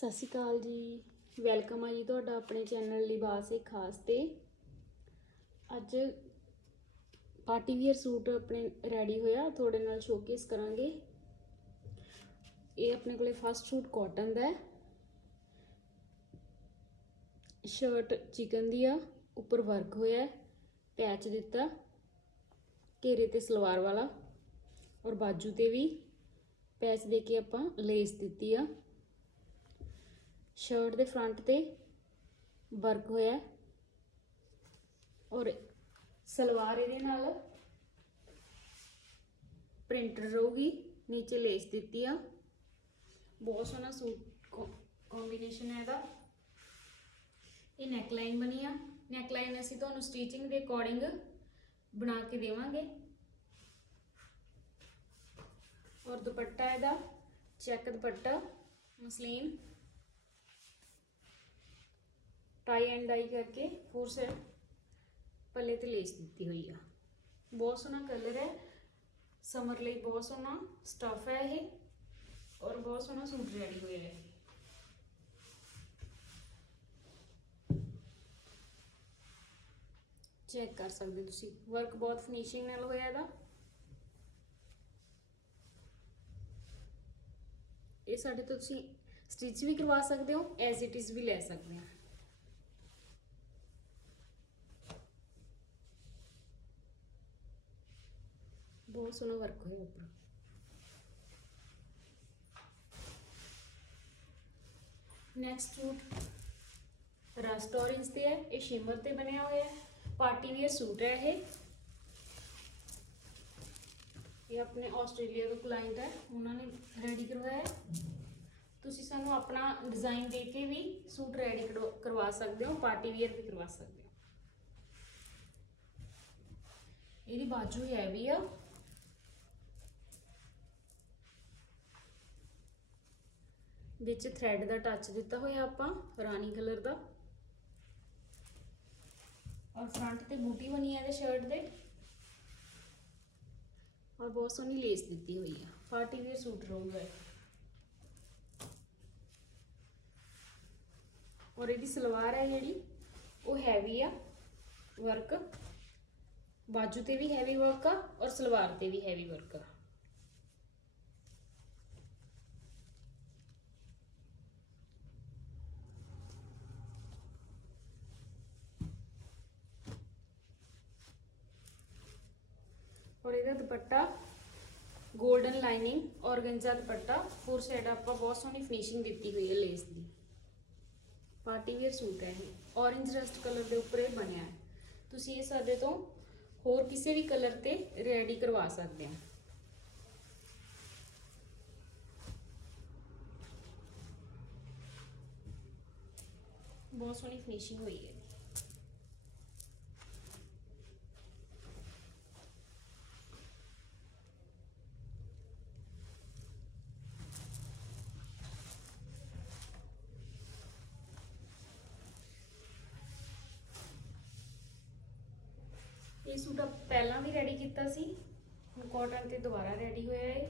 ਸਤਿ ਸ਼੍ਰੀ ਅਕਾਲ ਜੀ। ਵੈਲਕਮ ਆ ਜੀ ਤੁਹਾਡਾ ਆਪਣੇ ਚੈਨਲ ਲਿਬਾਸ ਇੱਕ ਖਾਸ ਤੇ। ਅੱਜ ਪਾਰਟੀ ਵੀਅਰ ਸੂਟ ਆਪਣੇ ਰੈਡੀ ਹੋਇਆ, ਤੁਹਾਡੇ ਨਾਲ ਸ਼ੋਕੇਸ ਕਰਾਂਗੇ। ਇਹ ਆਪਣੇ ਕੋਲੇ ਫਸਟ ਸੂਟ ਕਾਟਨ ਦਾ ਹੈ। ਸ਼ਰਟ ਚਿਕਨ ਦੀ ਆ, ਉੱਪਰ ਵਰਕ ਹੋਇਆ ਪੈਚ ਦਿੱਤਾ, ਘੇਰੇ ਤੇ ਸਲਵਾਰ ਵਾਲਾ ਔਰ ਬਾਜੂ ਤੇ ਵੀ। ਪੈਚ ਦੇ ਕੇ ਆਪਾਂ ਲੇਸ ਦਿੱਤੀ ਆ। ਸ਼ਰਟ ਦੇ ਫਰੰਟ ਤੇ ਵਰਕ ਹੋਇਆ ਔਰ ਸਲਵਾਰ ਇਹਦੇ ਨਾਲ ਪ੍ਰਿੰਟਰ ਰਹੂਗੀ, ਨੀਚੇ ਲੇਸ ਦਿੱਤੀ ਆ। ਬਹੁਤ ਸੋਹਣਾ ਸੂਟ ਕੰਬੀਨੇਸ਼ਨ ਹੈ ਇਹਦਾ। ਇਹ ਨੈਕਲਾਈਨ ਬਣੀ ਆ। ਨੈਕਲਾਈਨ ਅਸੀਂ ਤੁਹਾਨੂੰ ਸਟੀਚਿੰਗ ਦੇ ਅਕੋਰਡਿੰਗ ਬਣਾ ਕੇ ਦੇਵਾਂਗੇ। ਔਰ ਦੁਪੱਟਾ ਇਹਦਾ check dupatta, muslin. Tie and dye ਕਰਕੇ ਫੋਰ ਸਾਈਡ ਪੱਲੇ ਤੇ ਲੇਸ ਦਿੱਤੀ ਹੋਈ ਆ। ਬਹੁਤ ਸੋਹਣਾ ਕਲਰ ਹੈ। ਸਮਰ ਲਈ ਬਹੁਤ ਸੋਹਣਾ ਸਟਫ ਹੈ ਇਹ ਔਰ ਬਹੁਤ ਸੋਹਣਾ ਸੂਟ ਰੈਡੀ ਹੋਇਆ ਹੈ ਚੈੱਕ ਕਰ ਸਕਦੇ ਤੁਸੀਂ। ਵਰਕ ਬਹੁਤ ਫਿਨਿਸ਼ਿੰਗ ਨਾਲ ਹੋਇਆ ਇਹਦਾ। ਇਹ ਸਾਡੇ ਤੋਂ ਤੁਸੀਂ ਸਟਿਚ ਵੀ ਕਰਵਾ ਸਕਦੇ ਹੋ ਐਜ਼ ਇਟ ਇਜ਼ ਵੀ ਲੈ ਸਕਦੇ ਹੋ ਬਹੁਤ ਸੋਹਣਾ ਵਰਕ ਹੋਇਆ ਉੱਪਰ। Next suit. ਰਸਟ ਔਰੇਂਜ ਤੇ ਹੈ, ਇਹ ਸ਼ਿਮਰ ਤੇ ਬਣਿਆ ਹੋਇਆ ਹੈ। ਪਾਰਟੀ ਵੇਅਰ ਸੂਟ ਹੈ ਇਹ। ਇਹ ਆਪਣੇ ਆਸਟ੍ਰੇਲੀਆ ਦਾ ਕਲਾਇੰਟ ਹੈ, ਉਹਨਾਂ ਨੇ ਰੈਡੀ ਕਰਵਾਇਆ ਹੈ। ਤੁਸੀਂ ਸਾਨੂੰ ਆਪਣਾ ਡਿਜ਼ਾਈਨ ਦੇ ਕੇ ਵੀ ਸੂਟ ਰੈਡੀ ਕਰਵਾ ਸਕਦੇ ਹੋ ਪਾਰਟੀ ਵੇਅਰ ਵੀ ਕਰਵਾ ਸਕਦੇ ਹੋ। ਇਹਦੀ ਬਾਜੂ ਹੈ ਵੀ ਆ। ਵਿੱਚ ਥ੍ਰੈਡ ਦਾ ਟੱਚ ਦਿੱਤਾ ਹੋਇਆ ਆਪਾਂ, ਰਾਣੀ ਕਲਰ ਦਾ। ਔਰ ਫਰੰਟ ਤੇ ਬੂਟੀ ਬਣੀ ਹੈ ਇਹਦੇ ਸ਼ਰਟ ਦੇ। ਔਰ ਬਹੁਤ ਸੋਹਣੀ ਲੇਸ ਦਿੱਤੀ ਹੋਈ ਆ। ਪਾਰਟੀ ਵੇਅਰ ਸੂਟ ਰਹੂਗਾ ਇਹ। ਔਰ ਇਹਦੀ ਸਲਵਾਰ ਹੈ ਜਿਹੜੀ, ਉਹ ਹੈਵੀ ਆ ਵਰਕ ਬਾਜੂ ਤੇ ਵੀ ਹੈਵੀ ਵਰਕ ਆ, ਔਰ ਸਲਵਾਰ ਤੇ ਵੀ ਹੈਵੀ ਵਰਕ ਆ। ਔਰ dupatta golden lining organza dupatta four side ਆਪਾਂ ਬਹੁਤ ਸੋਹਣੀ ਫਿਨਿਸ਼ਿੰਗ ਦਿੱਤੀ ਹੋਈ ਹੈ ਲੇਸ ਦੀ। ਪਾਰਟੀ ਵੇਅਰ ਸੂਟ ਹੈ ਇਹ। ਔਰੇਂਜ ਰਸਟ ਕਲਰ ਦੇ ਉੱਪਰ ਇਹ ਬਣਿਆ ਹੈ। ਤੁਸੀਂ ਇਹ ਸਾਡੇ ਤੋਂ ਹੋਰ ਕਿਸੇ ਵੀ ਕਲਰ ਤੇ ਰੈਡੀ ਕਰਵਾ ਸਕਦੇ ਹੋ। ਬਹੁਤ ਸੋਹਣੀ ਫਿਨਿਸ਼ਿੰਗ ਹੋਈ ਹੈ। ਇਹ ਸੂਟ ਆਪਾਂ ਪਹਿਲਾਂ ਵੀ ਰੈਡੀ ਕੀਤਾ ਸੀ, ਹੁਣ ਕਾਟਨ ਤੇ ਦੁਬਾਰਾ ਰੈਡੀ ਹੋਇਆ ਹੈ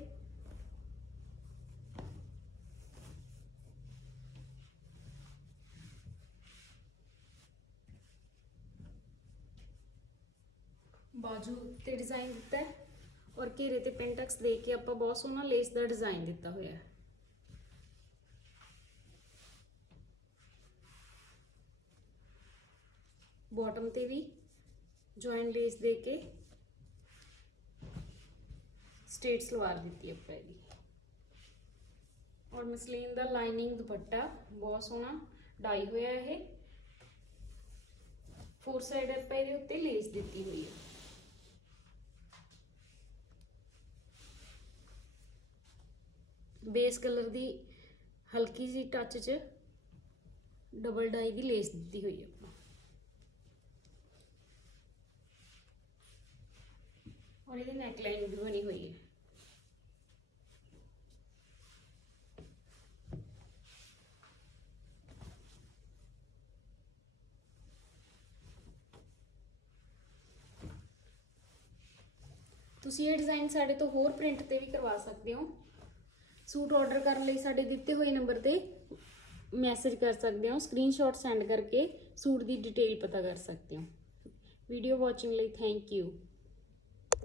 ਬਾਜੂ ਤੇ ਡਿਜ਼ਾਈਨ ਦਿੱਤਾ ਹੈ ਔਰ ਘੇਰੇ ਤੇ ਪੈਂਟੈਕਸ ਦੇ ਕੇ ਆਪਾਂ ਬਹੁਤ ਸੋਹਣਾ ਲੇਸ ਦਾ ਡਿਜ਼ਾਈਨ ਦਿੱਤਾ ਹੋਇਆ ਹੈ। ਬਾਟਮ ਤੇ ਵੀ ਜੁਆਇਨ ਲੇਸ ਦੇ ਕੇ ਸਟੇਟ ਸਲਵਾਰ ਦਿੱਤੀ ਆਪਾਂ ਇਹਦੀ। ਔਰ ਮਸਲੀਨ ਦਾ ਲਾਈਨਿੰਗ ਦੁਪੱਟਾ ਬਹੁਤ ਸੋਹਣਾ ਡਾਈ ਹੋਇਆ ਇਹ। ਫੋਰ ਸਾਈਡ ਆਪਾਂ ਇਹਦੇ ਉੱਤੇ ਲੇਸ ਦਿੱਤੀ ਹੋਈ ਹੈ। ਬੇਸ ਕਲਰ ਦੀ ਹਲਕੀ ਜੀ ਟੱਚ 'ਚ ਡਬਲ ਡਾਈ ਦੀ ਲੇਸ ਦਿੱਤੀ ਹੋਈ ਹੈ ਆਪਾਂ। ਔਰ ਇਹਦੀ ਨੈਕਲਾਈਨ ਵੀ ਬਣੀ ਹੋਈ ਹੈ। ਤੁਸੀਂ ਇਹ ਡਿਜ਼ਾਈਨ ਸਾਡੇ ਤੋਂ ਹੋਰ ਪ੍ਰਿੰਟ ਤੇ ਵੀ ਕਰਵਾ ਸਕਦੇ ਹੋ। ਸੂਟ ਆਰਡਰ ਕਰਨ ਲਈ ਸਾਡੇ ਦਿੱਤੇ ਹੋਏ ਨੰਬਰ ਤੇ ਮੈਸੇਜ ਕਰ ਸਕਦੇ ਹੋ ਸਕਰੀਨਸ਼ਾਟ ਸੈਂਡ ਕਰਕੇ ਸੂਟ ਦੀ ਡਿਟੇਲ ਪਤਾ ਕਰ ਸਕਦੇ ਹੋ। ਵੀਡੀਓ ਵਾਚਿੰਗ ਲਈ ਥੈਂਕ ਯੂ